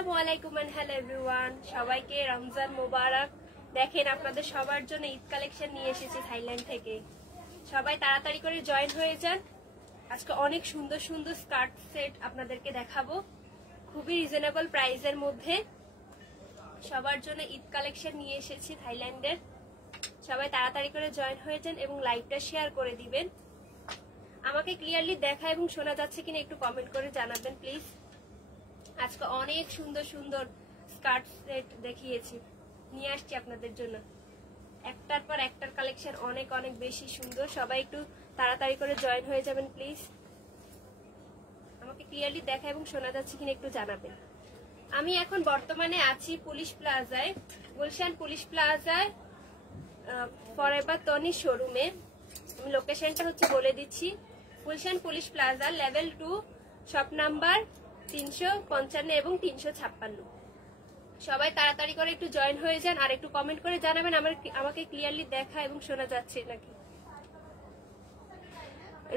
আসসালামু আলাইকুম and hello everyone, সবাইকে রমজান মোবারক। দেখেন আপনাদের সবার জন্য ঈদ কালেকশন নিয়ে এসেছি থাইল্যান্ড থেকে। সবাই তাড়াতাড়ি করে জয়েন হয়ে যান। আজকে অনেক সুন্দর সুন্দর স্কার্ট সেট আপনাদেরকে দেখাবো, খুবই রিজনেবল প্রাইসের মধ্যে। সবার জন্য ঈদ কালেকশন নিয়ে এসেছি থাইল্যান্ডের। সবাই তাড়াতাড়ি করে জয়েন হয়ে যান এবং লাইভটা শেয়ার করে দিবেন। আমাকে ক্লিয়ারলি দেখা এবং শোনা যাচ্ছে কিনা একটু কমেন্ট করে জানাবেন প্লিজ। আজকে অনেক সুন্দর সুন্দর স্কার্ট সেট দেখিয়েছি, নিয়ে আসছি আপনাদের জন্য। একটার পর একটার কালেকশন অনেক অনেক বেশি সুন্দর। সবাই একটু তাড়াতাড়ি করে জয়েন হয়ে যাবেন প্লিজ। আমাকে ক্লিয়ারলি দেখা এবং শোনা যাচ্ছে কিনা একটু জানাবেন। আমি এখন বর্তমানে আছি পুলিশ প্লাজায়, গুলশান পুলিশ প্লাজায় ফরএভার তনি শোরুমে। আমি লোকেশনটা হচ্ছে বলে দিচ্ছি, Gulshan police plaza level 2 shop number 355 এবং 356। সবাই তাড়াতাড়ি করে একটু জয়েন হয়ে যান আর একটু কমেন্ট করে জানাবেন আমাকে ক্লিয়ারলি দেখা এবং শোনা যাচ্ছে নাকি।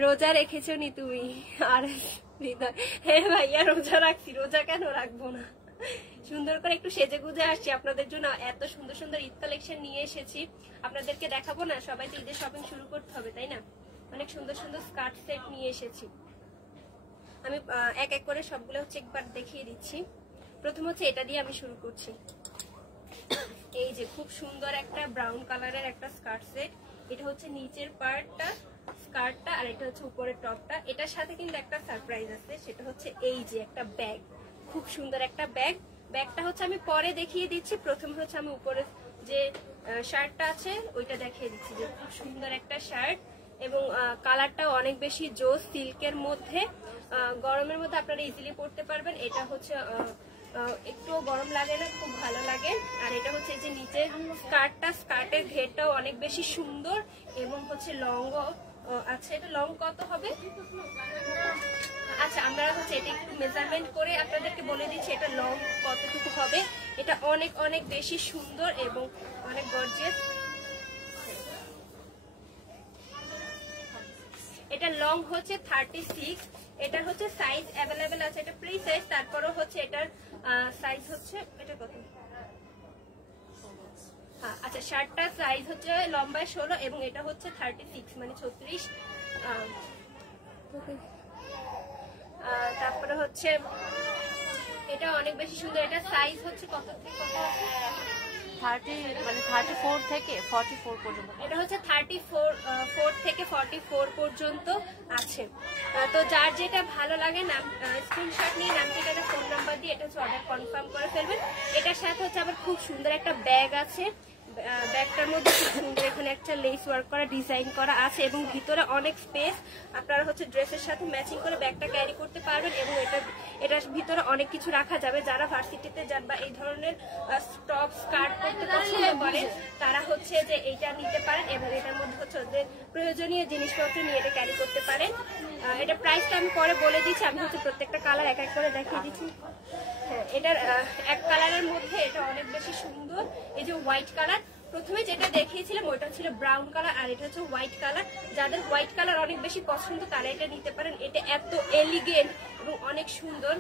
রোজা রেখেছো নি তুমি? আর হ্যাঁ ভাইয়া রোজা রাখছি, রোজা কেন রাখবো না। সুন্দর করে একটু সেজে গুজে আসছি আপনাদের জন্য। এত সুন্দর সুন্দর ঈদ কালেকশন নিয়ে এসেছি, আপনাদেরকে দেখাবো না? সবাই তো ঈদের শপিং শুরু করতে হবে তাই না? অনেক সুন্দর সুন্দর স্কার্ট সেট নিয়ে এসেছি। আমি এক এক করে সবগুলো হচ্ছে একবার দেখিয়ে দিচ্ছি। প্রথম হচ্ছে এটা দিয়ে আমি শুরু করছি। এই যে খুব সুন্দর একটা ব্রাউন কালারের একটা স্কার্ট সেট। এটা হচ্ছে নিচের পার্টটা স্কার্টটা, আর এটা হচ্ছে উপরের টপটা। এটার সাথে কিন্তু একটা সারপ্রাইজ আছে, সেটা হচ্ছে এই যে একটা ব্যাগ, খুব সুন্দর একটা ব্যাগ। ব্যাগটা হচ্ছে আমি পরে দেখিয়ে দিচ্ছি। প্রথম হচ্ছে আমি উপরে যে শার্টটা আছে ওইটা দেখিয়ে দিচ্ছি, যে খুব সুন্দর একটা শার্ট এবং কালারটাও অনেক বেশি জোস, সিল্কের মধ্যে। গরমের মধ্যে আপনারা ইজিলি পরতে পারবেন। এটা হচ্ছে একটু গরম লাগে না, খুব ভালো লাগে। আর এটা হচ্ছে যে নিচের স্কার্টটা, স্কার্টের ঘেরটাও অনেক বেশি সুন্দর এবং হচ্ছে লংও আচ্ছা। এটা লং কত হবে? আচ্ছা আমরা হচ্ছে এটা একটু মেজারমেন্ট করে আপনাদেরকে বলে দিচ্ছি এটা লং কতটুকু হবে। এটা অনেক অনেক বেশি সুন্দর এবং অনেক গর্জিয়াস। এটা লং হচ্ছে 36। এটার হচ্ছে সাইজ অ্যাভেলেবেল আছে, এটা প্রি সাইজ। তারপরও হচ্ছে এটার সাইজ হচ্ছে এটা কত? আচ্ছা শার্টটার সাইজ হচ্ছে লম্বায় 16 এবং এটা হচ্ছে 36 মানে 36। তারপরে হচ্ছে এটা অনেক বেশি সুন্দর। এটা সাইজ হচ্ছে কত থেকে কত? 30 মানে 34 থেকে 44 পর্যন্ত। এটা হচ্ছে 34 থেকে 44 পর্যন্ত আছে। তো যার যেটা ভালো লাগে নাম স্ক্রিনশট নিয়ে নাম ঠিকানা ফোন নাম্বার দিয়ে এটা হচ্ছে অর্ডার কনফার্ম করে ফেলবেন। এটার সাথে হচ্ছে আবার খুব সুন্দর একটা ব্যাগ আছে। ব্যাগটার মধ্যে খুব সুন্দর এখানে একটা লেস ওয়ার্ক করা ডিজাইন করা আছে এবং ভিতরে অনেক স্পেস। আপনারা হচ্ছে ড্রেসের সাথে ম্যাচিং করে ব্যাগটা ক্যারি করতে পারবেন এবং এটার ভিতরে অনেক কিছু রাখা যাবে। যারা ভার্সিটিতে যান বা এই ধরনের টপ স্কার্ট পরতে পছন্দ করেন তারা হচ্ছে যে এইটা নিতে পারেন এবং এটার মধ্যে হচ্ছে ওদের প্রয়োজনীয় জিনিসপত্র নিয়ে এটা ক্যারি করতে পারেন। এটা প্রাইসটা আমি পরে বলে দিচ্ছি। আমি হচ্ছে প্রত্যেকটা কালার এক এক করে দেখিয়ে দিচ্ছি। হ্যাঁ এটার এক কালারের মধ্যে এটা অনেক বেশি সুন্দর। এই যে হোয়াইট কালার, প্রথমে যেটা দেখিয়েছিলাম ওইটা ছিল ব্রাউন কালার আর এটা হচ্ছে হোয়াইট কালার। যাদের হোয়াইট কালার অনেক বেশি পছন্দ তারা এটা নিতে পারেন। এটা এত এলিগেন্ট এবং অনেক সুন্দর।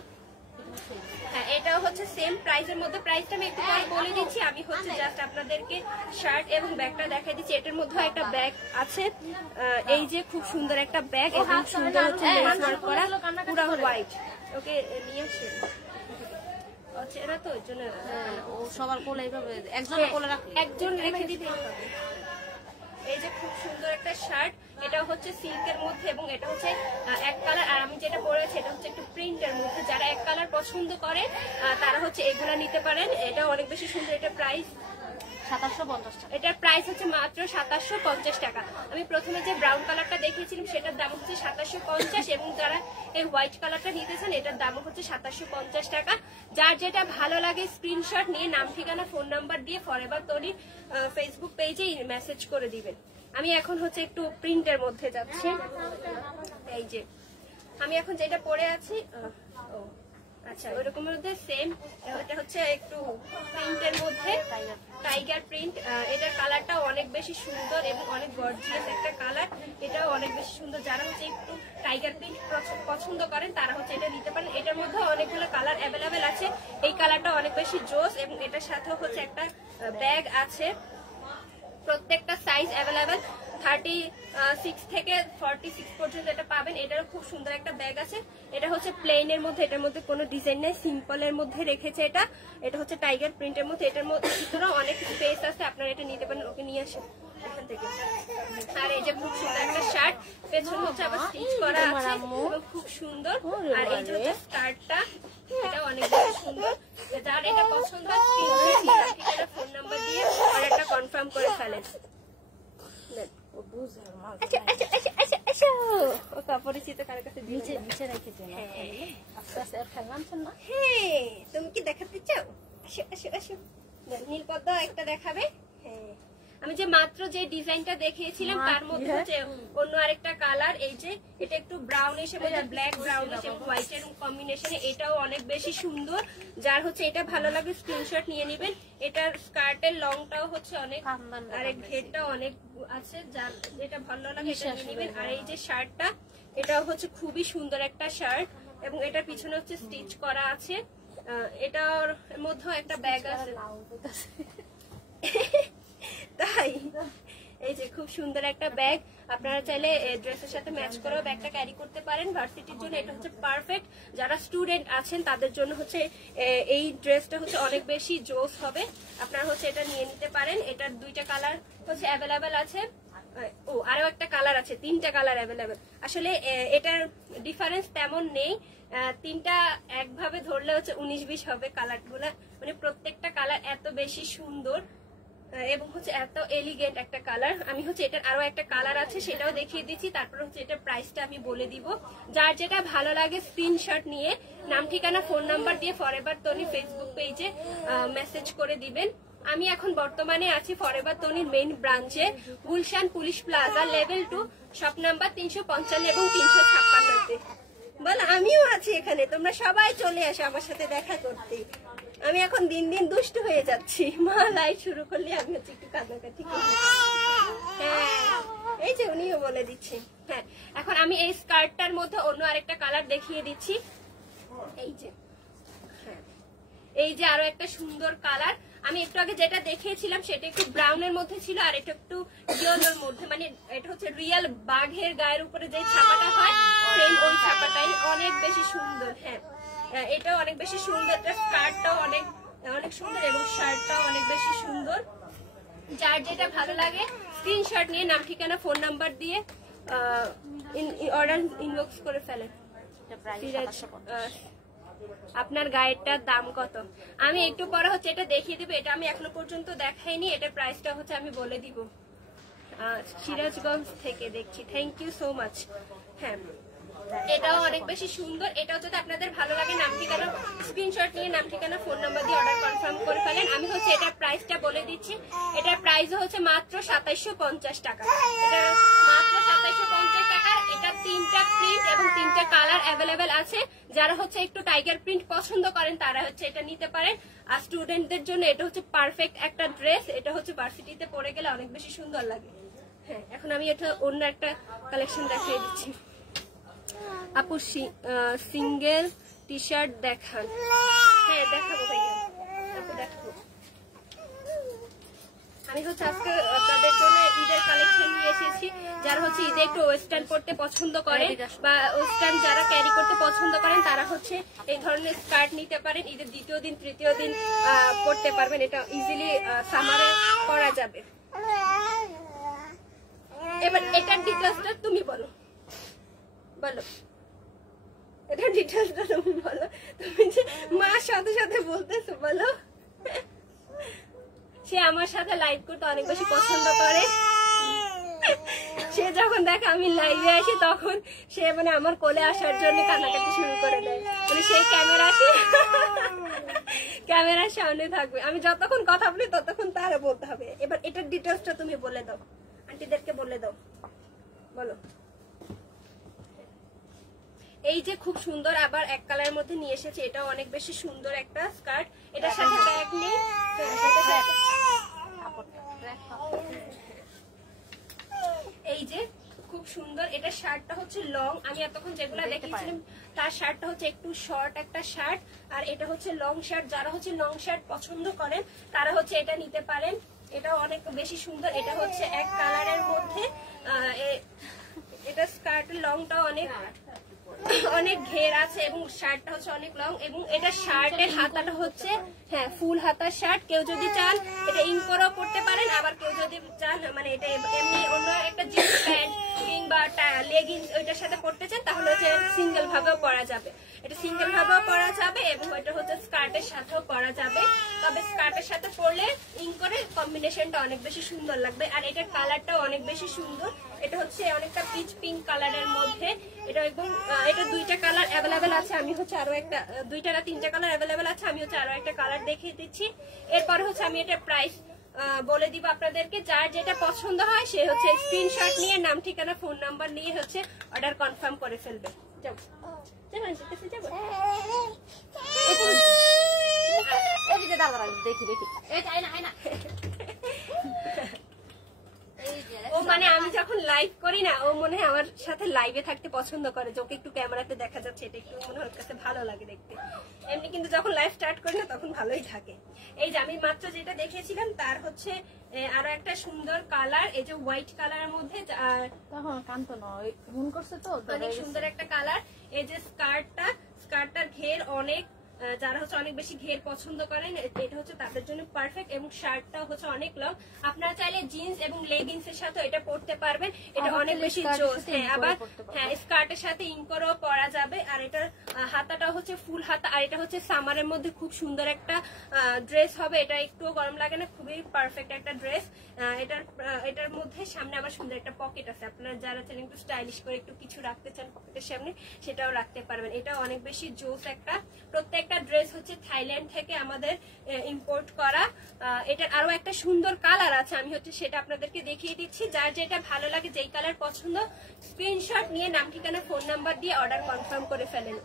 হ্যাঁ এটাও হচ্ছে সেম প্রাইসের মধ্যে। প্রাইসটা আমি একটু পরে বলে দিচ্ছি। আমি হচ্ছে জাস্ট আপনাদেরকে শার্ট এবং ব্যাগটা দেখাই দিচ্ছি। এটার মধ্যে একটা ব্যাগ আছে, এই যে খুব সুন্দর একটা ব্যাগ এবং সুন্দর হচ্ছে লেস ওয়ার্ক করা, পুরো হোয়াইট। ওকে নিয়ে আসেন। আচ্ছা এরা তো ওই জন্য ও সবার কোলে এইভাবে একজন কোলে রাখে, একজন রেখে দিতে হবে। এই যে খুব সুন্দর একটা শার্ট, এটা হচ্ছে সিল্কের মধ্যে এবং এটা হচ্ছে এক কালার। আর আমি যেটা পরেছি এটা হচ্ছে একটু প্রিন্টের মধ্যে। যারা এক কালার পছন্দ করে তারা হচ্ছে এগুলা নিতে পারেন। এটা অনেক বেশি সুন্দর। এটা প্রাইস 2750 টাকা। এটার প্রাইস হচ্ছে মাত্র 2750 টাকা। আমি প্রথমে যে ব্রাউন কালারটা দেখিয়েছিলাম সেটার দাম হচ্ছে 2750 এবং যারা এই হোয়াইট কালারটা নিতে চান এটার দাম হচ্ছে 2750 টাকা। যার যেটা ভালো লাগে স্ক্রিনশট নিয়ে নাম ঠিকানা ফোন নাম্বার দিয়ে ফরএভার তনি ফেসবুক পেজে মেসেজ করে দিবেন। আমি এখন হচ্ছে একটু প্রিন্টের মধ্যে যাচ্ছি। এই যে আমি এখন যেটা পরে আছি আচ্ছা ওইরকমের মধ্যে সেম, এটা হচ্ছে একটু প্রিন্টের মধ্যে টাইগার প্রিন্ট। এটার কালারটাও অনেক বেশি সুন্দর এবং অনেক গর্জিয়াস একটা কালার, এটাও অনেক বেশি সুন্দর। যারা হচ্ছে একটু টাইগার প্রিন্ট পছন্দ করেন তারা হচ্ছে এটা নিতে পারেন। এটার মধ্যে অনেকগুলো কালার অ্যাভেলেবেল আছে, এই কালারটা অনেক বেশি জোস এবং এটার সাথেও হচ্ছে একটা ব্যাগ আছে। প্রত্যেকটা সাইজ অ্যাভেলেবেল, 36 থেকে 46 পর্যন্ত এটা পাবেন। এটারও খুব সুন্দর একটা ব্যাগ আছে। এটা হচ্ছে প্লেনের মধ্যে, এটার মধ্যে কোনো ডিজাইন নেই, সিম্পলের মধ্যে রেখেছে এটা। এটা হচ্ছে টাইগার প্রিন্টের মধ্যে, এটার মধ্যে ভিতরেও অনেক স্পেস আছে, আপনারা এটা নিতে পারেন। ওকে নিয়ে আসেন এখান থেকে। আর এই যে খুব সুন্দর একটা শার্ট, পেছনে হচ্ছে আবার স্টিচ করা আছে এবং খুব সুন্দর। আর এই যে হচ্ছে স্কার্টটা, এটা অনেক বেশি সুন্দর। যার এটা পছন্দ হয় স্ক্রিনশট নিয়ে ঠিকানা ফোন নাম্বার দিয়ে অর্ডারটা কনফার্ম করে ফেলেন। তুমি কি দেখাতে চাও? নীল পদ্মা একটা দেখাবে। হ্যাঁ, আমি যে মাত্র যে ডিজাইনটা দেখিয়েছিলাম তার মধ্যে হচ্ছে অন্য আরেকটা কালার। এই যে এটা একটু ব্রাউনিশ এবং ব্ল্যাক ব্রাউনিশ এবং হোয়াইট এর কম্বিনেশনে, এটাও অনেক বেশি সুন্দর। যার হচ্ছে এটা ভালো লাগে স্ক্রিনশট নিয়ে নেবেন। এটার স্কার্টের লংটাও হচ্ছে অনেক, আর ঘেরটাও অনেক আছে, যার যেটা ভালো লাগে এটা নিয়ে নেবেন। আর এই যে শার্টটা, এটাও হচ্ছে খুবই সুন্দর একটা শার্ট এবং এটার পিছনে হচ্ছে স্টিচ করা আছে। এটার মধ্যে একটা ব্যাগ আছে তাই। এই যে খুব সুন্দর একটা ব্যাগ, আপনারা চাইলে ড্রেসের সাথে ম্যাচ করেও ব্যাগটা ক্যারি করতে পারেন ভার্সিটির জন্য। এটা হচ্ছে পারফেক্ট, যারা স্টুডেন্ট আছেন তাদের জন্য হচ্ছে এই ড্রেসটা হচ্ছে অনেক বেশি জোস হবে। আপনারা হচ্ছে এটা নিয়ে নিতে পারেন। এটার দুইটা কালার হচ্ছে অ্যাভেলেবেল আছে। ও আরো একটা কালার আছে, তিনটা কালার অ্যাভেলেবেল। আসলে এটার ডিফারেন্স তেমন নেই, তিনটা একভাবে ধরলে হচ্ছে 19-20 হবে কালারগুলো। মানে প্রত্যেকটা কালার এত বেশি সুন্দর এবং হচ্ছে এত এলিগেন্ট একটা কালার। আমি হচ্ছে এটার আরো একটা কালার আছে, সেটাও দেখিয়ে দিচ্ছি। তারপর হচ্ছে এটার প্রাইসটা আমি বলে দিব। যার যেটা ভালো লাগে স্ক্রিনশট নিয়ে নাম ঠিকানা ফোন নাম্বার দিয়ে ফরএভার তনি ফেসবুক পেজে মেসেজ করে দিবেন। আমি এখন বর্তমানে আছি ফরএভার তনির মেইন ব্রাঞ্চে, Gulshan police plaza level 2 shop number 355 এবং 356-তে। বল আমিও আছি এখানে, তোমরা সবাই চলে আসো আমার সাথে দেখা করতে। আমি এখন দিন দিন দুষ্ট হয়ে যাচ্ছি, মা লাইট শুরু করলে আমি হচ্ছে একটু কান্নাকাটি করি। হ্যাঁ এই যে উনিও বলে দিচ্ছি। হ্যাঁ, এখন আমি এই স্কার্টটার মধ্যে অন্য আরেকটা কালার দেখিয়ে দিচ্ছি। এই যে হ্যাঁ, এই যে আরো একটা সুন্দর কালার। আমি একটু আগে যেটা দেখিয়েছিলাম সেটা একটু ব্রাউনের মধ্যে ছিল, আর এটা একটু ইয়েলোর মধ্যে। মানে এটা হচ্ছে রিয়েল বাঘের গায়ের উপরে যে ছাপাটা হয় সেম ওই ছাপাটাই, অনেক বেশি সুন্দর। হ্যাঁ, এটাও অনেক বেশি সুন্দর। স্কার্টটাও অনেক অনেক সুন্দর এবং শার্টটাও অনেক বেশি সুন্দর। যার যেটা ভালো লাগে স্ক্রিনশট নিয়ে নাম ঠিকানা ফোন নাম্বার দিয়ে অর্ডার ইনবক্স করে ফেলেন। আপনার গায়েরটার দাম কত? আমি একটু পরে হচ্ছে এটা দেখিয়ে দিব। এটা আমি এখনো পর্যন্ত দেখাইনি, এটার প্রাইসটা হচ্ছে আমি বলে দিব। সিরাজগঞ্জ থেকে দেখছি, থ্যাংক ইউ সো মাচ। হ্যাঁ, এটাও অনেক বেশি সুন্দর। এটাও যদি আপনাদের ভালো লাগে নাম ঠিকানা স্ক্রিনশট নিয়ে নাম ঠিকানা ফোন নাম্বার দিয়ে অর্ডার কনফার্ম করে ফেলেন। আমি হচ্ছে এটার প্রাইসটা বলে দিচ্ছি। এটার প্রাইস হচ্ছে মাত্র 2750 টাকা। এটা মাত্র 2750 টাকার। এটা তিনটা প্রিন্ট এবং তিনটা কালার অ্যাভেলেবেল আছে। যারা হচ্ছে একটু টাইগার প্রিন্ট পছন্দ করেন তারা হচ্ছে এটা নিতে পারেন। আর স্টুডেন্টদের জন্য এটা হচ্ছে পারফেক্ট একটা ড্রেস। এটা হচ্ছে ভার্সিটিতে পরে গেলে অনেক বেশি সুন্দর লাগে। হ্যাঁ, এখন আমি এটা অন্য একটা কালেকশন দেখিয়ে দিচ্ছি। আপু সিঙ্গেল টি শার্ট দেখান। হ্যাঁ দেখাবো ভাইয়া, আপু দেখাবো। আমি হচ্ছে আজকে তাদের জন্য ঈদের কালেকশন নিয়ে এসেছি। যারা হচ্ছে ঈদে একটু ওয়েস্টার্ন পড়তে পছন্দ করে বা ওয়েস্টার্ন যারা ক্যারি করতে পছন্দ করেন তারা হচ্ছে এই ধরনের স্কার্ট নিতে পারেন। ঈদের দ্বিতীয় দিন তৃতীয় দিন পড়তে পারবেন। এটা ইজিলি সামারে পরা যাবে। এবার এটার ডিটেইলসটা তুমি বলো, বলো এটার ডিটেইলসটা তুমি বলো। তুমি যে মার সাথে সাথে বলতেছো, বলো। সে আমার সাথে লাইভ করতে অনেক বেশি পছন্দ করে। সে যখন দেখে আমি লাইভে আসি তখন সে মানে আমার কোলে আসার জন্য কান্নাকাটি শুরু করে দেয়। মানে সেই ক্যামেরার সামনে থাকবে। আমি যতক্ষণ কথা বলি ততক্ষণ তারা বলতে হবে। এবার এটার ডিটেইলসটা তুমি বলে দাও, আন্টিদেরকে বলে দাও, বলো। এই যে খুব সুন্দর আবার এক কালারের মধ্যে নিয়ে এসেছে, এটাও অনেক বেশি সুন্দর একটা স্কার্ট। এটার সাথে ব্যাগ নেই, এই যে খুব সুন্দর। এটা শার্টটা হচ্ছে লং, আমি এতক্ষণ যেগুলা দেখিয়েছিলাম তার শার্টটা হচ্ছে একটু শর্ট একটা শার্ট, আর এটা হচ্ছে লং শার্ট। যারা হচ্ছে লং শার্ট পছন্দ করেন তারা হচ্ছে এটা নিতে পারেন, এটাও অনেক বেশি সুন্দর। এটা হচ্ছে এক কালারের মধ্যে, এটা স্কার্টের লংটাও অনেক ঘের আছে এবং শার্টটা হচ্ছে অনেক লং, এবং এটা শার্টের হাতাটা হচ্ছে হ্যাঁ ফুল হাতার শার্ট। কেউ যদি চান এটা ইনকোরও করতে পারেন, আবার কেউ যদি চান মানে এটা এমনি অন্য একটা জিন্স প্যান্ট কিংবা লেগিংস ওইটার সাথে পরতে চান তাহলে হচ্ছে সিঙ্গেল ভাবেও পরা যাবে, এটা সিঙ্গেল ভাবেও পরা যাবে এবং এটা হচ্ছে স্কার্টের সাথেও পরা যাবে। তবে স্কার্টের সাথে পরলে ইনকোরের কম্বিনেশনটা অনেক বেশি সুন্দর লাগবে, আর এটার কালারটাও অনেক বেশি সুন্দর। এটা হচ্ছে অনেকটা পিচ পিঙ্ক কালারের মধ্যে, এটা একদম এটা দুইটা কালার অ্যাভেলেবেল আছে, আমি হচ্ছে আরো একটা দুইটা না তিনটা কালার অ্যাভেলেবেল আছে, আমি হচ্ছে আরো একটা কালার দেখিয়ে দিচ্ছি। এরপরে হচ্ছে আমি এটা প্রাইস বলে দিব আপনাদেরকে, যার যেটা পছন্দ হয় সে হচ্ছে স্ক্রিনশট নিয়ে নাম ঠিকানা ফোন নাম্বার নিয়ে হচ্ছে অর্ডার কনফার্ম করে ফেলবে। দেখি দেখি ও মানে আমি যখন লাইভ করি না ও মনে হয় আমার সাথে লাইভে থাকতে পছন্দ করে, যে ওকে একটু ক্যামেরাতে দেখা যাচ্ছে এটা একটু মনে হয় ওর কাছে ভালো লাগে দেখতে। এমনি কিন্তু যখন লাইভ স্টার্ট করি না তখন ভালোই থাকে। এই যে আমি মাত্র যেটা দেখিয়েছিলাম তার হচ্ছে আরো একটা সুন্দর কালার, এই যে হোয়াইট কালারের মধ্যে অনেক সুন্দর একটা কালার। এই যে স্কার্টটার ঘের অনেক, যারা হচ্ছে অনেক বেশি ঘের পছন্দ করেন এটা হচ্ছে তাদের জন্য পারফেক্ট, এবং শার্টটা হচ্ছে অনেক লং। আপনারা চাইলে জিন্স এবং লেগিংস এর সাথে এটা পরতে পারবেন, এটা অনেক বেশি জোস। হ্যাঁ আবার হ্যাঁ স্কার্টের সাথে ইনকোরও পরা যাবে, আর এটার হাতাটা হচ্ছে ফুল হাতা, আর এটা হচ্ছে সামারের মধ্যে খুব সুন্দর একটা ড্রেস হবে, এটা একটুও গরম লাগে না, খুবই পারফেক্ট একটা ড্রেস। এটার মধ্যে সামনে আবার সুন্দর একটা পকেট আছে, আপনারা যারা চান একটু স্টাইলিশ করে একটু কিছু রাখতে চান পকেটের সামনে সেটাও রাখতে পারবেন, এটা অনেক বেশি জোস একটা। প্রত্যেকটা ড্রেস হচ্ছে থাইল্যান্ড থেকে আমাদের ইম্পোর্ট করা। এটার আরো একটা সুন্দর কালার আছে, আমি হচ্ছে সেটা আপনাদেরকে দেখিয়ে দিচ্ছি। যার যেটা ভালো লাগে, যেই কালার পছন্দ স্ক্রিনশট নিয়ে নাম ঠিকানা ফোন নাম্বার দিয়ে অর্ডার কনফার্ম করে ফেলেন।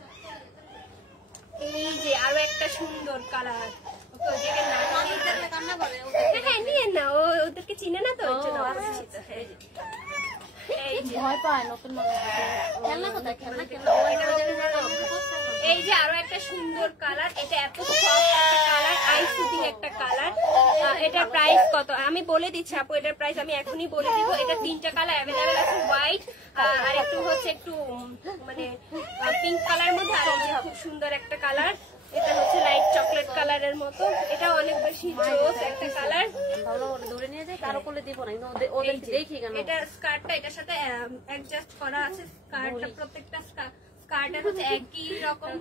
এই যে আরো একটা সুন্দর কালার, হ্যাঁ নিয়ে না ওদেরকে চিনে না তো ভয় পায় নতুন এই যে আরো একটা সুন্দর কালার, এটা এত সফট একটা কালার, আই সুদিং একটা কালার। এটার প্রাইস কত আমি বলে দিচ্ছি আপু, এটার প্রাইস আমি এখনই বলে দিব। এটা তিনটা কালার অ্যাভেলেবেল আছে, হোয়াইট আর একটু হচ্ছে একটু মানে পিঙ্ক কালার মধ্যে, আর খুব সুন্দর একটা কালার, এটা হচ্ছে লাইট চকলেট কালারের মতো, এটা অনেক বেশি জোস একটা কালার। ধরে নিয়ে যাই কারো কোলে দিব না, ওদেরকে দেখি কেন। এটা স্কার্টটা এটার সাথে অ্যাডজাস্ট করা আছে, স্কার্টটা প্রত্যেকটা স্কার্টের হচ্ছে একই রকম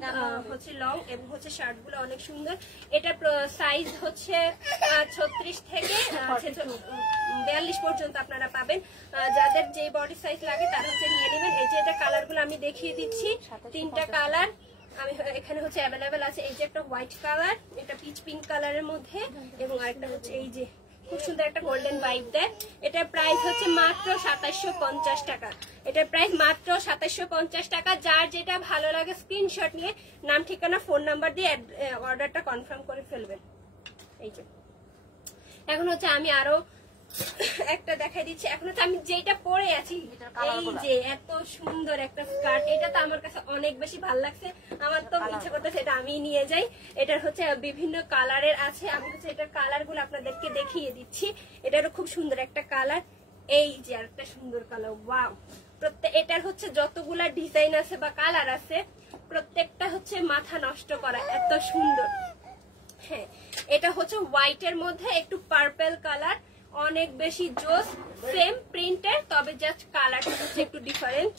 হচ্ছে লং, এবং হচ্ছে শার্ট গুলো অনেক সুন্দর। এটা সাইজ হচ্ছে 36 থেকে 42 পর্যন্ত আপনারা পাবেন, যাদের যে বডি সাইজ লাগে তারা হচ্ছে নিয়ে নেবেন। এই যে এটা কালার গুলো আমি দেখিয়ে দিচ্ছি, তিনটা কালার আমি এখানে হচ্ছে অ্যাভেলেবেল আছে। এই যে একটা হোয়াইট কালার, এটা পিচ পিঙ্ক কালারের মধ্যে, এবং আরেকটা হচ্ছে এই যে খুব সুন্দর একটা গোল্ডেন ভাইব দেয়। এটার প্রাইস হচ্ছে মাত্র 2750 টাকা, এটার প্রাইস মাত্র 2750 টাকা। যার যেটা ভালো লাগে স্ক্রিনশট নিয়ে নাম ঠিকানা ফোন নাম্বার দিয়ে অর্ডারটা কনফার্ম করে ফেলবেন। এই যে এখন হচ্ছে আমি আরো একটা দেখাই দিচ্ছি, এখন হচ্ছে আমি যেটা পরে আছি, এই যে এত সুন্দর একটা স্কার্ট, এটা তো আমার কাছে অনেক বেশি ভালো লাগছে, আমার তো ইচ্ছে করতেছে এটা আমি নিয়ে যাই। এটার হচ্ছে বিভিন্ন কালারের আছে, আমি হচ্ছে এটার কালার গুলো আপনাদেরকে দেখিয়ে দিচ্ছি। এটারও খুব সুন্দর একটা কালার, এই যে একটা সুন্দর কালার, ওয়াও। এটার হচ্ছে যতগুলা ডিজাইন আছে বা কালার আছে প্রত্যেকটা হচ্ছে মাথা নষ্ট করা, এত সুন্দর। হ্যাঁ এটা হচ্ছে হোয়াইটের মধ্যে একটু পার্পল কালার, অনেক বেশি জোস, সেম প্রিন্টের, তবে জাস্ট কালারটা হচ্ছে একটু ডিফারেন্ট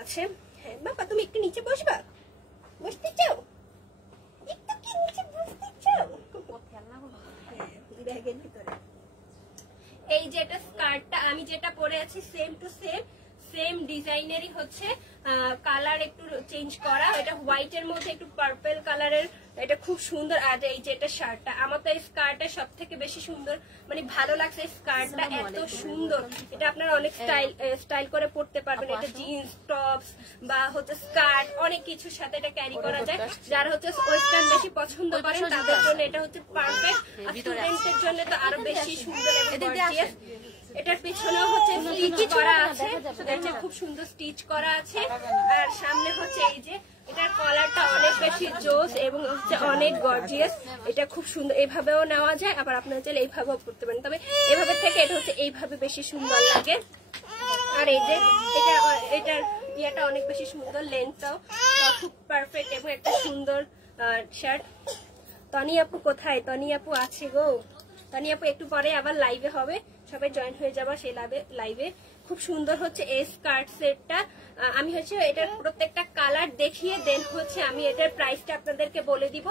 আছে। হ্যাঁ বাবা তুমি একটু নিচে বসবা, বসতে চাও একটু, কি নিচে বসতে চাও ব্যাগের ভিতরে। এই যে এটা স্কার্টটা আমি যেটা পরে আছি সেম টু সেম ডিজাইনেরই হচ্ছে, কালার একটু চেঞ্জ করা, এটা হোয়াইটের মধ্যে একটু পার্পল কালারের এটা খুব সুন্দর। আর এই যে এটা শার্টটা, আমার তো এই স্কার্টটা সব থেকে বেশি সুন্দর, মানে ভালো লাগছে স্কার্টটা, এত সুন্দর। এটা আপনারা অনেক স্টাইল করে পরতে পারবেন। এটা জিন্স টপস বা হচ্ছে স্কার্ট অনেক কিছুর সাথে এটা ক্যারি করা যায়। যারা হচ্ছে ওয়েস্টার্ন বেশি পছন্দ করেন তাদের জন্য এটা হচ্ছে পারফেক্ট। আর স্টুডেন্টদের জন্য তো আরো বেশি সুন্দর এবং গর্জিয়াস। এটার পিছনেও হচ্ছে স্টিচ করা আছে, এটা খুব সুন্দর স্টিচ করা আছে। আর সামনে হচ্ছে এই যে এটার কলারটা অনেক বেশি জোস এবং হচ্ছে অনেক গর্জিয়াস। এটা খুব সুন্দর, এইভাবেও নেওয়া যায়, আবার আপনারা চাইলে এইভাবেও করতে পারেন, তবে এভাবে থেকে এটা হচ্ছে এইভাবে বেশি সুন্দর লাগে। আর এই যে এটার ইয়াটা অনেক বেশি সুন্দর, লেন্থটাও খুব পারফেক্ট এবং একটা সুন্দর শার্ট। তনি আপু কোথায়? তনি আপু আছে গো। তনি আপু একটু পরে আবার লাইভে হবে, সবাই জয়েন হয়ে যাবা সেই লাইভে। খুব সুন্দর হচ্ছে এই স্কার্ট সেটটা। আমি হচ্ছে এটার প্রত্যেকটা কালার দেখিয়ে দেন হচ্ছে আমি এটার প্রাইসটা আপনাদেরকে বলে দিব।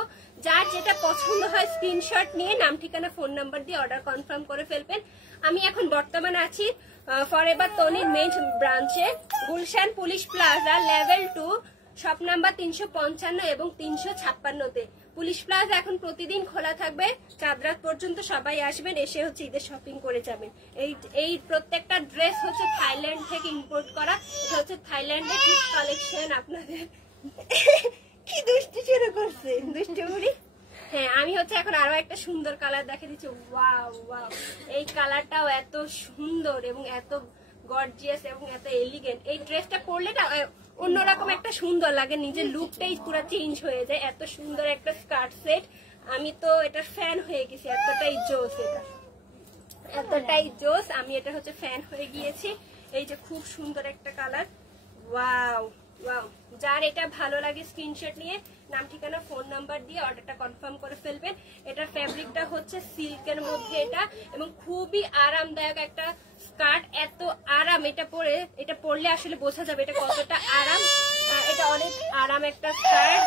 যার যেটা পছন্দ হয় স্ক্রিনশট নিয়ে নাম ঠিকানা ফোন নাম্বার দিয়ে অর্ডার কনফার্ম করে ফেলবেন। আমি এখন বর্তমানে আছি ফরএভার তনির মেইন ব্রাঞ্চে, Gulshan police plaza level 2 shop number 355 এবং 356-তে। পুলিশ প্লাজা এখন প্রতিদিন খোলা থাকবে, চাঁদ রাত পর্যন্ত সবাই আসবেন, এসে হচ্ছে ঈদের শপিং করে যাবেন। এই প্রত্যেকটা ড্রেস হচ্ছে থাইল্যান্ড থেকে ইম্পোর্ট করা। এটা হচ্ছে থাইল্যান্ডের কি কালেকশন আপনাদের। কি দুষ্টি শুরু করছে দুষ্টুমুড়ি। হ্যাঁ, আমি হচ্ছে এখন আরো একটা সুন্দর কালার দেখে দিচ্ছি। ওয়াও ওয়াও, এই কালারটাও এত সুন্দর এবং এত গর্জিয়াস এবং এত এলিগেন্ট। এই ড্রেসটা পরলে না অন্যরকম একটা সুন্দর লাগে, নিজের লুকটাই পুরো চেঞ্জ হয়ে যায়। এত সুন্দর একটা স্কার্ট সেট, আমি তো এটার ফ্যান হয়ে গেছি। এতটাই জোস, এটা এতটাই জোস, আমি এটা হচ্ছে ফ্যান হয়ে গিয়েছি। এই যে খুব সুন্দর একটা কালার, ওয়াও ওয়াও। যার এটা ভালো লাগে স্ক্রিনশট নিয়ে নাম ঠিকানা ফোন নাম্বার দিয়ে অর্ডারটা কনফার্ম করে ফেলবেন। এটার ফ্যাব্রিকটা হচ্ছে সিল্কের মধ্যে এটা, এবং খুবই আরামদায়ক একটা স্কার্ট। এত আরাম, এটা পরলে আসলে বোঝা যাবে এটা কতটা আরাম। এটা অনেক আরাম একটা স্কার্ট,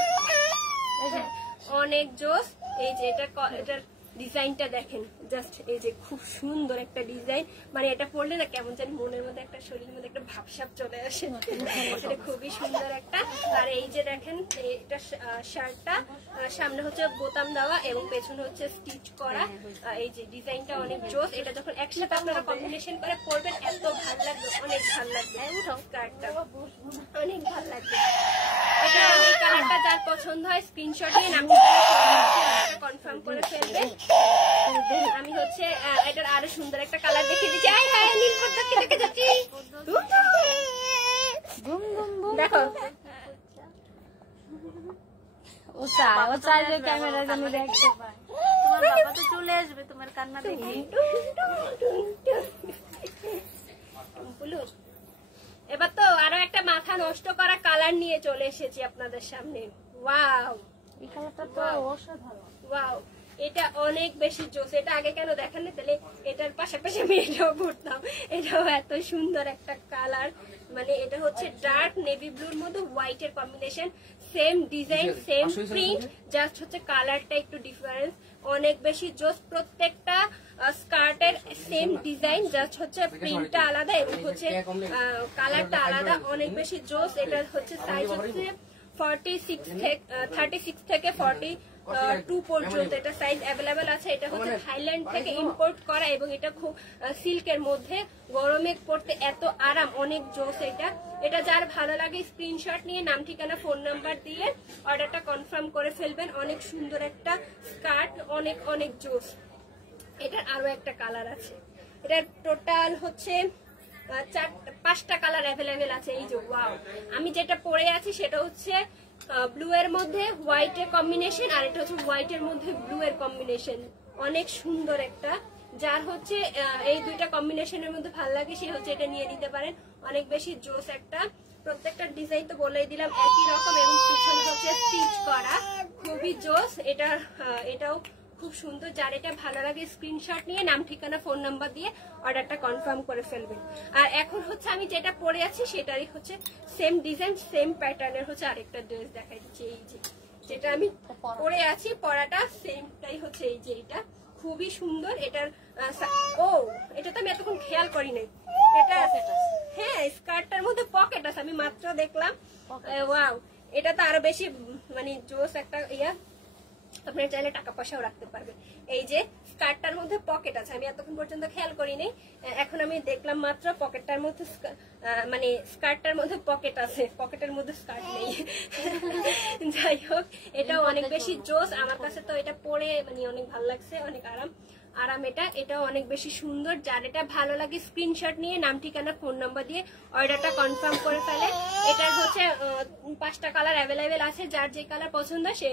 অনেক জোস। এই যে এটার ডিজাইনটা দেখেন, জাস্ট এই যে খুব সুন্দর একটা ডিজাইন। মানে এটা পরলে না কেমন জানি মনের মধ্যে একটা, শরীরের মধ্যে একটা ভাবসাব চলে আসে। এটা খুবই সুন্দর একটা। আর এই যে দেখেন এটা শার্টটা, সামনে হচ্ছে বোতাম দেওয়া এবং পেছনে হচ্ছে স্টিচ করা। এই যে ডিজাইনটা অনেক জোস। এটা যখন একসাথে আপনারা কম্বিনেশন করে পরবেন এত ভালো লাগবে, অনেক ভালো লাগবে। স্কার্টটা অনেক ভালো লাগবে। এটা এই কালারটা যার পছন্দ হয় স্ক্রিনশট নিয়ে নাম কনফার্ম করে ফেলবে। আমি হচ্ছে এটার আরো সুন্দর একটা কালার দেখিয়ে দিচ্ছি। নীল পদ্মা দেখে যাচ্ছি, দেখো ক্যামেরা যেন দেখতে পায়। তোমার বাবা তো চলে আসবে তোমার কান্না দেখে। এবার তো আরো একটা মাথা নষ্ট করা কালার নিয়ে চলে এসেছি আপনাদের সামনে। ওয়াও, এই কালারটা তো অসাধারণ। ওয়াও, এটা অনেক বেশি জোস। এটা আগে কেন দেখেন না, তাহলে এটার পাশাপাশি আমি এটাও পড়তাম। এটাও এত সুন্দর একটা কালার। মানে এটা হচ্ছে ডার্ক নেভি ব্লুর মধ্যে হোয়াইট এর combination, same design same print, just হচ্ছে কালারটা একটু ডিফারেন্স। অনেক বেশি জোস। প্রত্যেকটা স্কার্টের সেম ডিজাইন, জাস্ট হচ্ছে প্রিন্টটা আলাদা এবং হচ্ছে কালারটা আলাদা। অনেক বেশি জোস। এটা হচ্ছে সাইজ হচ্ছে 36 থেকে 42 পর্যন্ত এটা সাইজ অ্যাভেলেবেল আছে। এটা হচ্ছে থাইল্যান্ড থেকে ইম্পোর্ট করা এবং এটা খুব সিল্কের মধ্যে, গরমে পড়তে এত আরাম, অনেক জোস। এটা যার ভালো লাগে স্ক্রিনশট নিয়ে নাম ঠিকানা ফোন নাম্বার দিয়ে অর্ডারটা কনফার্ম করে ফেলবেন। অনেক সুন্দর একটা স্কার্ট, অনেক অনেক জোস। এটার আরো একটা কালার আছে। এটা টোটাল হচ্ছে 5টা কালার অ্যাভেলেবেল আছে। এই যে ওয়াও, আমি যেটা পরে আছি সেটা হচ্ছে ব্লু এর মধ্যে হোয়াইট এর কম্বিনেশন, আর এটা হচ্ছে হোয়াইট এর মধ্যে ব্লু এর কম্বিনেশন। অনেক সুন্দর একটা। যার হচ্ছে এই দুইটা কম্বিনেশনের মধ্যে ভালো লাগে সে হচ্ছে এটা নিয়ে নিতে পারেন। অনেক বেশি জোস একটা। প্রত্যেকটা ডিজাইন তো বলেই দিলাম একই রকম এবং পিছনে হচ্ছে স্টিচ করা, খুবই জোস। এটাও খুব সুন্দর। যার এটা ভালো লাগে স্ক্রিনশট নিয়ে নাম ঠিকানা ফোন নাম্বার দিয়ে অর্ডারটা কনফার্ম করে ফেলবেন। আর এখন হচ্ছে আমি যেটা পরে আছি সেটারই হচ্ছে সেম ডিজাইন সেম প্যাটার্নের হচ্ছে আরেকটা ড্রেস দেখাই দিচ্ছি। এই যে যেটা আমি পরে আছি পরাটা সেমটাই হচ্ছে এই যে, এটা খুবই সুন্দর। এটা তো আমি এতক্ষণ খেয়াল করি নাই। এটা হ্যাঁ, স্কার্টটার মধ্যে পকেট আছে, আমি মাত্র দেখলাম। ওয়াও, এটা তো আরো বেশি মানে জোস একটা ইয়া। আপনারা চাইলে টাকা পয়সাও রাখতে পারবেন। এই যে স্কার্টটার মধ্যে পকেট আছে, আমি এতক্ষণ পর্যন্ত খেয়াল করিনি, এখন আমি দেখলাম মাত্র পকেটটার মধ্যে মানে স্কার্টটার মধ্যে পকেট আছে, পকেটের মধ্যে স্কার্ট নেই। যাই হোক, এটাও অনেক বেশি জোস, আমার কাছে তো এটা পরে মানে অনেক ভালো লাগছে, অনেক আরাম। এটাও অনেক বেশি সুন্দর। যার এটা ভালো লাগে স্ক্রিনশট নিয়ে নাম ঠিকানা ফোন নাম্বার দিয়ে অর্ডারটা কনফার্ম করে ফেলে। এটার হচ্ছে 5টা কালার অ্যাভেলেবেল আছে, যার যে কালার পছন্দ সে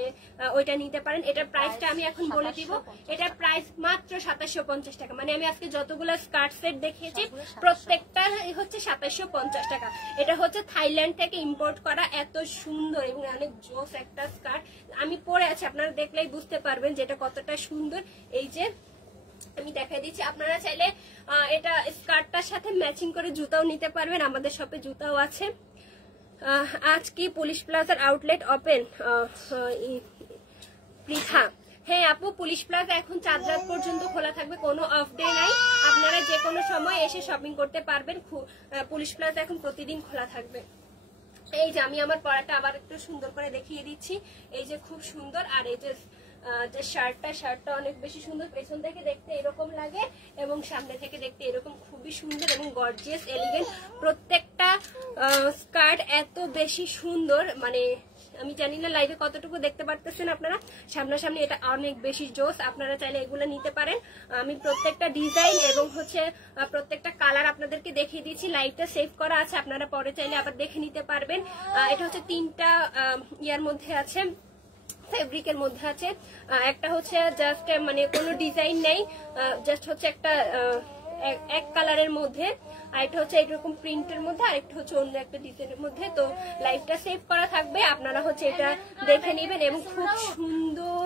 ওইটা নিতে পারেন। এটার প্রাইসটা আমি এখন বলে দিব। এটার প্রাইস মাত্র 2750 টাকা। মানে আমি আজকে যতগুলো স্কার্ট সেট দেখিয়েছি প্রত্যেকটা হচ্ছে 2750 টাকা। এটা হচ্ছে থাইল্যান্ড থেকে ইম্পোর্ট করা, এত সুন্দর এবং অনেক জোস একটা স্কার্ট। আমি পরে আছি, আপনারা দেখলেই বুঝতে পারবেন যে এটা কতটা সুন্দর। এই যে আমি দেখাই দিচ্ছি, আপনারা চাইলে এটা স্কার্টটার সাথে ম্যাচিং করে জুতাও নিতে পারবেন, আমাদের শপে জুতাও আছে। আজ কি পুলিশ প্লাজার আউটলেট ওপেন? পৃথা, হ্যাঁ আপু, পুলিশ প্লাজা এখন 4 রাত পর্যন্ত খোলা থাকবে, কোনো অফ ডে নাই, আপনারা যে কোনো সময় এসে শপিং করতে পারবেন। পুলিশ প্লাজা এখন প্রতিদিন খোলা থাকবে। এই যে আমি আমার পরাটা আবার একটু সুন্দর করে দেখিয়ে দিচ্ছি, এই যে খুব সুন্দর। আর এই যে শার্টটা অনেক বেশি সুন্দর, পেছন থেকে দেখতে এরকম লাগে এবং সামনে থেকে দেখতে এরকম, খুবই সুন্দর এবং গর্জিয়াস এলিগেন্ট। প্রত্যেকটা স্কার্ট এত বেশি সুন্দর, মানে আমি জানি না লাইভে কতটুকু দেখতে পারতেছেন আপনারা, সামনাসামনি এটা অনেক বেশি জোস। আপনারা চাইলে এগুলো নিতে পারেন। আমি প্রত্যেকটা ডিজাইন এবং হচ্ছে প্রত্যেকটা কালার আপনাদেরকে দেখিয়ে দিচ্ছি, লাইভটা সেভ করা আছে, আপনারা পরে চাইলে আবার দেখে নিতে পারবেন। এটা হচ্ছে 3টা ইয়ার মধ্যে আছে, ফেব্রিকের মধ্যে আছে। একটা হচ্ছে জাস্ট মানে কোনো ডিজাইন নেই, জাস্ট হচ্ছে একটা এক কালারের মধ্যে, আরেকটা হচ্ছে এরকম প্রিন্টের মধ্যে, আরেকটা হচ্ছে অন্য একটা ডিজাইনের মধ্যে। তো লাইভটা সেভ করা থাকবে, আপনারা হচ্ছে এটা দেখে নেবেন। এবং খুব সুন্দর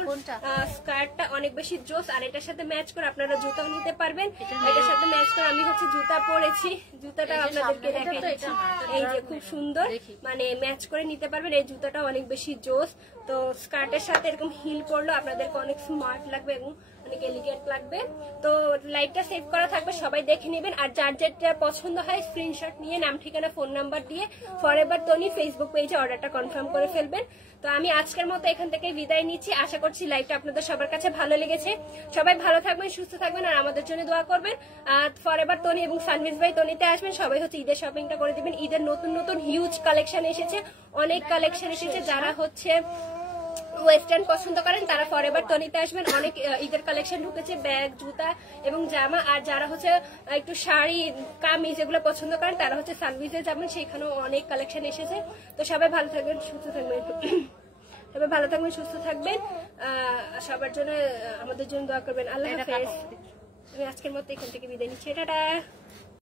স্কার্টটা, অনেক বেশি জোস। আর এটার সাথে ম্যাচ করে আপনারা জুতাও নিতে পারবেন। এটার সাথে ম্যাচ করে আমি হচ্ছে জুতা পরেছি, জুতাটা আপনাদেরকে দেখাই দিচ্ছি। এই যে খুব সুন্দর, মানে ম্যাচ করে নিতে পারবেন। এই জুতাটা অনেক বেশি জোস। তো স্কার্টের সাথে এরকম হিল পরলো আপনাদেরকে অনেক স্মার্ট লাগবে এবং অনেক এলিগেন্ট লাগবে। তো লাইভটা সেভ করা থাকবে, সবাই দেখে নেবেন। আর যার যেটা পছন্দ হয় স্ক্রিনশট নিয়ে নাম ঠিকানা ফোন নাম্বার দিয়ে ফরএভার তনি ফেসবুক পেজে অর্ডারটা কনফার্ম করে ফেলবেন। তো আমি আজকের মতো এখান থেকে বিদায় নিচ্ছি। আশা করছি লাইভটা আপনাদের সবার কাছে ভালো লেগেছে। সবাই ভালো থাকবেন, সুস্থ থাকবেন আর আমাদের জন্য দোয়া করবেন। আর ফরএভার তনি এবং সানভিজ ভাই তনিতে আসবেন, সবাই হচ্ছে ঈদের শপিংটা করে দিবেন। ঈদের নতুন নতুন হিউজ কালেকশন এসেছে, অনেক কালেকশন এসেছে। যারা হচ্ছে ওয়েস্টার্ন পছন্দ করেন তারা ফরএভার তনিতে আসবেন, অনেক ঈদের কালেকশন ঢুকেছে, ব্যাগ, জুতা এবং জামা। আর যারা হচ্ছে একটু শাড়ি, কামিজ এগুলো পছন্দ করেন তারা হচ্ছে সানভিজে যাবেন, সেখানেও অনেক কালেকশন এসেছে। তো সবাই ভালো থাকবেন, সুস্থ থাকবেন, সবাই ভালো থাকবেন, সুস্থ থাকবেন, সবার জন্য আমাদের জন্য দোয়া করবেন। আল্লাহ হাফেজ। আমি আজকের মতো এখান থেকে বিদায় নিচ্ছি, টাটা।